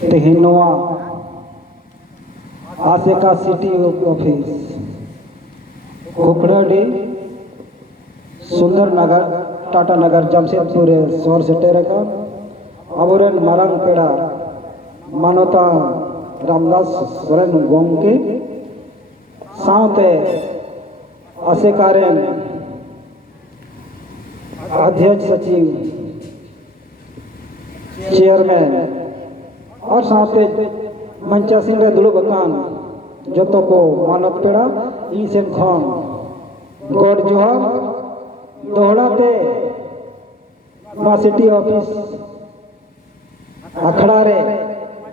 तेहनवा आसेका city office खोखड़ाडी सुंदर नगर टाटा नगर जमशेदपुर शहर सेटेरका अबोरेन मारांग पेड़ा मानवता रामदास सोरेन गोंके साउते आसेकारेन अध्यक्ष सचिव चेयरमैन और साथे मंचासीन रे दुलुब अकान जतो को मानत पेड़ा ईसेन खान गॉड जोहार दोहड़ाते मा सिटी ऑफिस अखड़ा रे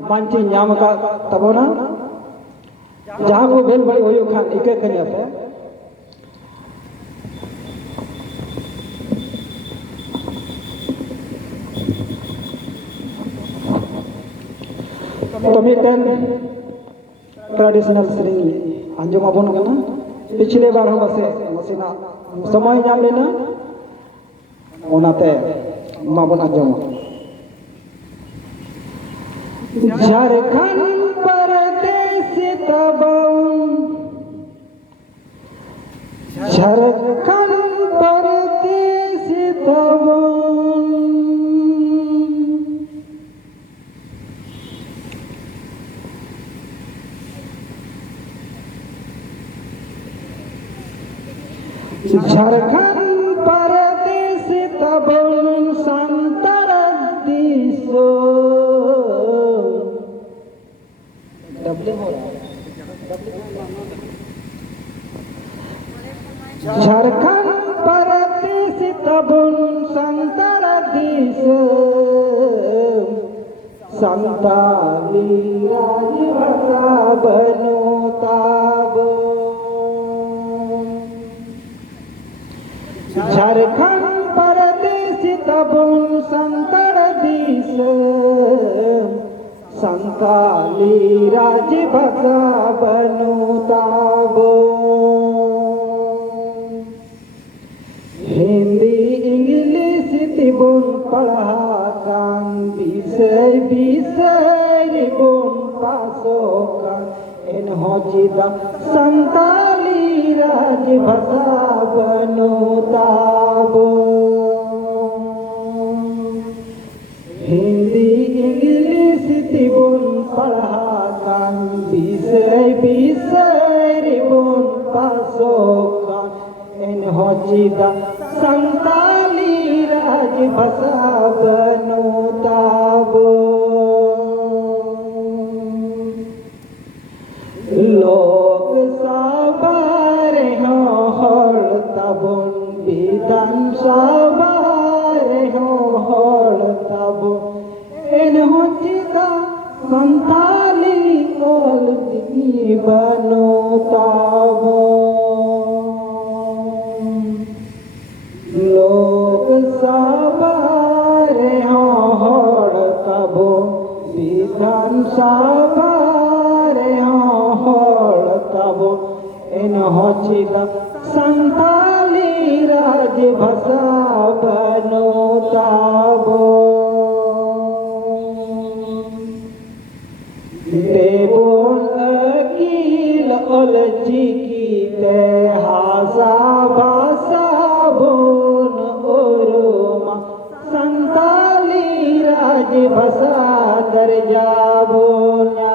मांची नाम का तबोना जहां को बेल बड़ी होयो खान इके कन्या पे तो मिटन ट्रेडिशनल सेरेमनी अंजुम आबोन कना पिछले बार हम से मसीना समय नाम लेना ओनाते माबोन अंजुम झारखंड परदेश तबम झारखंड परदेश तबम झारखंड परदेश तबन संतर दिसो झारखंड परदेश तबन संतर दिसो संताली राजभाषा बनो ताबो झारखंड परदेश तबन संतर दिस संताली राजभाषा बनो ताबो हिंदी इंग्लिश तिबुन पढ़ा कान विषय रिबुन पासो कान इन होचिदा संताली राजभाषा बनो ताबो हिंदी इंग्लिश तिबुन पढ़ा कान विषय रिबुन पासो कान इन होचिदा संताली राजभाषा बनो ताबो लोक सभा रे हर तबन विधान सभा रे हर तबन एन होचिदा संताली ओल बनो ताबो लोक सभा रे हर तबो विधान सभा रे हर तबो इन होचिदा संताली राजभाषा बनो ताबो देबोन अकील ओल चिकीते हासा भाषा बोन ओरोमा संताली राजभाषा दर्जा बोन्या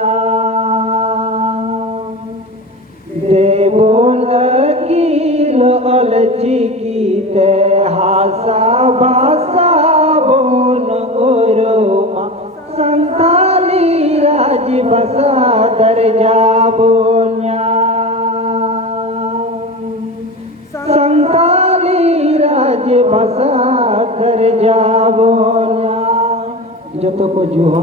देबोन अकील ओल चिकीते हासा भाषा बोन ओरोमा संताली राजभाषा दर्जा बोन्या संताली राजभाषा दर्जा बोन्या जतो को जुहा